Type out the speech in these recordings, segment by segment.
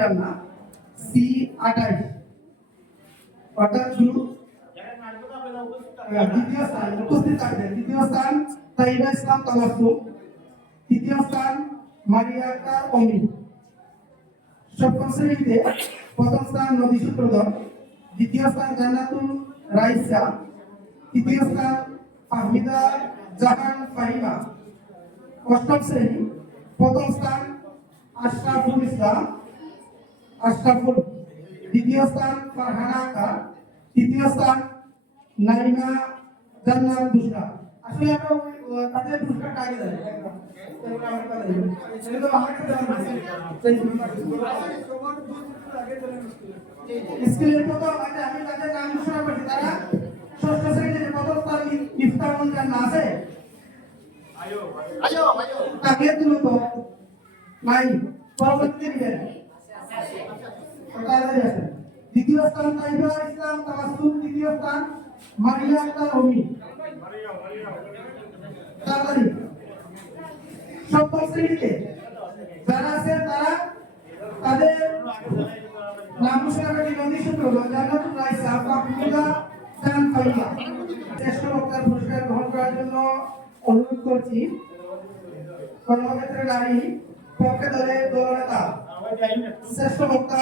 জানা C28 অর্থাৎ group দ্বিতীয় স্থান উপস্থিত থাকবেন। দ্বিতীয় স্থান তাইবা ইসলাম তামাসসুম, তৃতীয় স্থান মারিয়া আক্তার অমি। সপ্তম শ্রেণীতে প্রথম স্থান নদী সূত্রধর, দ্বিতীয় স্থান জান্নাতুল রাইসা, তৃতীয় স্থান ফাহমিদা জাহান ফাহিমা। অষ্টম শ্রেণী প্রথম স্থান আশরাফুল ইসলাম আশরাফুল, দ্বিতীয় স্থান ফারহানা আক্তার, তৃতীয় স্থান নাইমা জান্নাত বুশরা। আসলে আমরা তাদের পুরস্কার আগে দেয় স্কুলের প্রথম আমি তাদের নাম ঘোষণা করছি। তারা ষষ্ঠ শ্রেণীতে প্রথম স্থান ইফতার জান্নাত আছে। তাকে তুলো তো নাই পরবর্তীতে দিবেন। দ্বিতীয় স্থান তাইবা ইসলাম তামাসসুম, তৃতীয় স্থান মারিয়া আক্তার অমি। সপ্তম শ্রেণীতে যারা আছে তারা তাদের নাম ঘোষণা করে নদী সূত্র জান্নাতুল রাইসা ফাহমিদা জাহান ফাহিমা। শ্রেষ্ঠ বক্তার পুরস্কার গ্রহণ করার জন্য অনুরোধ করছি কর্মক্ষেত্রে নারী পক্ষে দলে দলনেতা শ্রেষ্ঠ বক্তা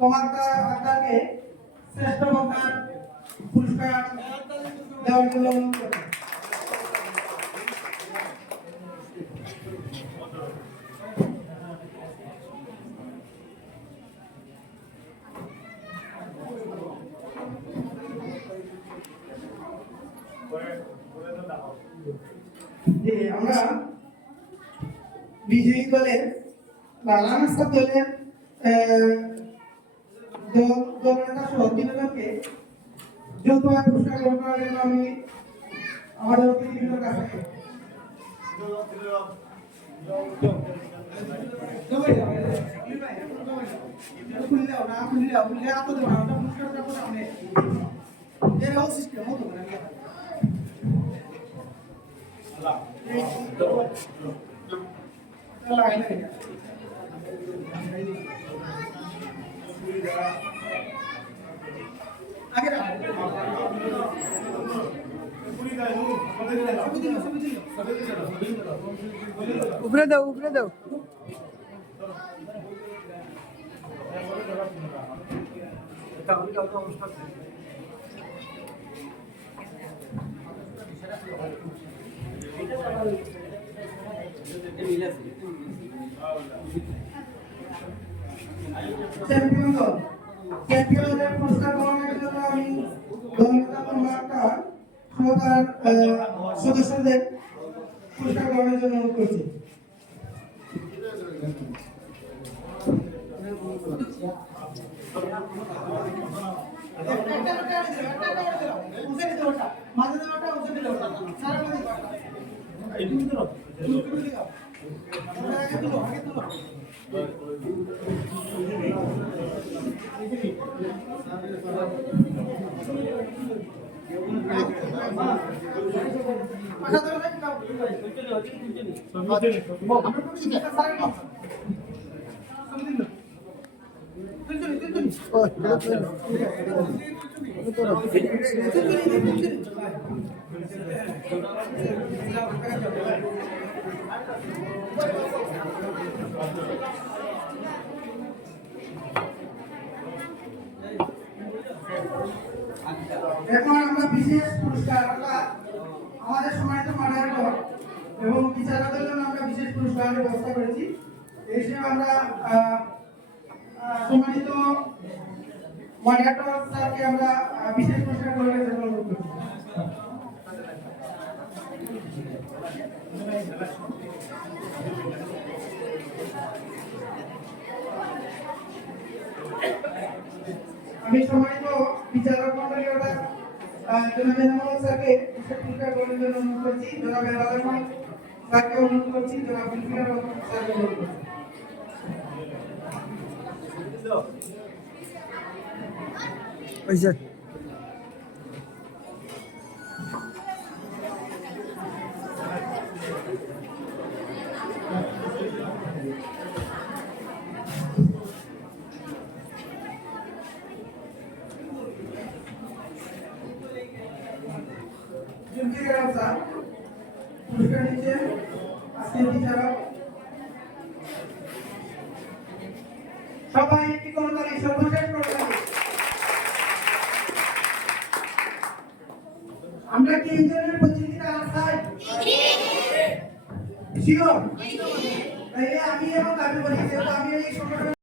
কমাক্তা আক্তারকে শ্রেষ্ঠ বক্তার পুরস্কার দেওয়ার জন্য অনুরোধ করছি। আমরা বিজয়ী দলের বা রানার্স আপ দলের দলনেতা সহ তিনজনকে যৌথভাবে পুরস্কার গ্রহণ করার জন্য আমি আমাদের অতিথিবৃন্দের কাছে উপরে দাও, উপরে দাও। চ্যাম্পিয়নদের পুরস্কার গ্রহণের জন্য আমি দলনেতা কর্মকর্তা সহ তার সদস্যদের পুরস্কার গ্রহণের জন্য অনুরোধ করছি। এখন আমরা বিশেষ পুরস্কার আমাদের সম্মানিত মডারেটর এবং বিচারকদের জন্য আমরা বিশেষ পুরস্কারের ব্যবস্থা করেছি। এই হিসেবে আমরা সম্মানিত মডারেটর স্যারকে আমরা বিশেষ পুরস্কার গ্রহণের জন্য অনুরোধ করছি। আমি সম্মানিত বিচারক মন্ডলী অর্থাৎ জনাব মেহমুদ স্যারকে বিশেষ পুরস্কার গ্রহণের জন্য অনুরোধ করছি। জনাব রহমান স্যারকে অনুরোধ করছি। জনাব জুলফিকার রহমান স্যারকে অনুরোধ করছি। জুলফিকার স্যার পুরস্কার নিচ্ছেন আজকের বিচারক। সবাই একটি করতালি, সর্বশেষ করতালি। আমরা কি ইঞ্জিনিয়ারের প্রতিযোগিতা চাই? শিওর? তাইলে আমি এবং দাবি করি যে আমি এই সংগঠন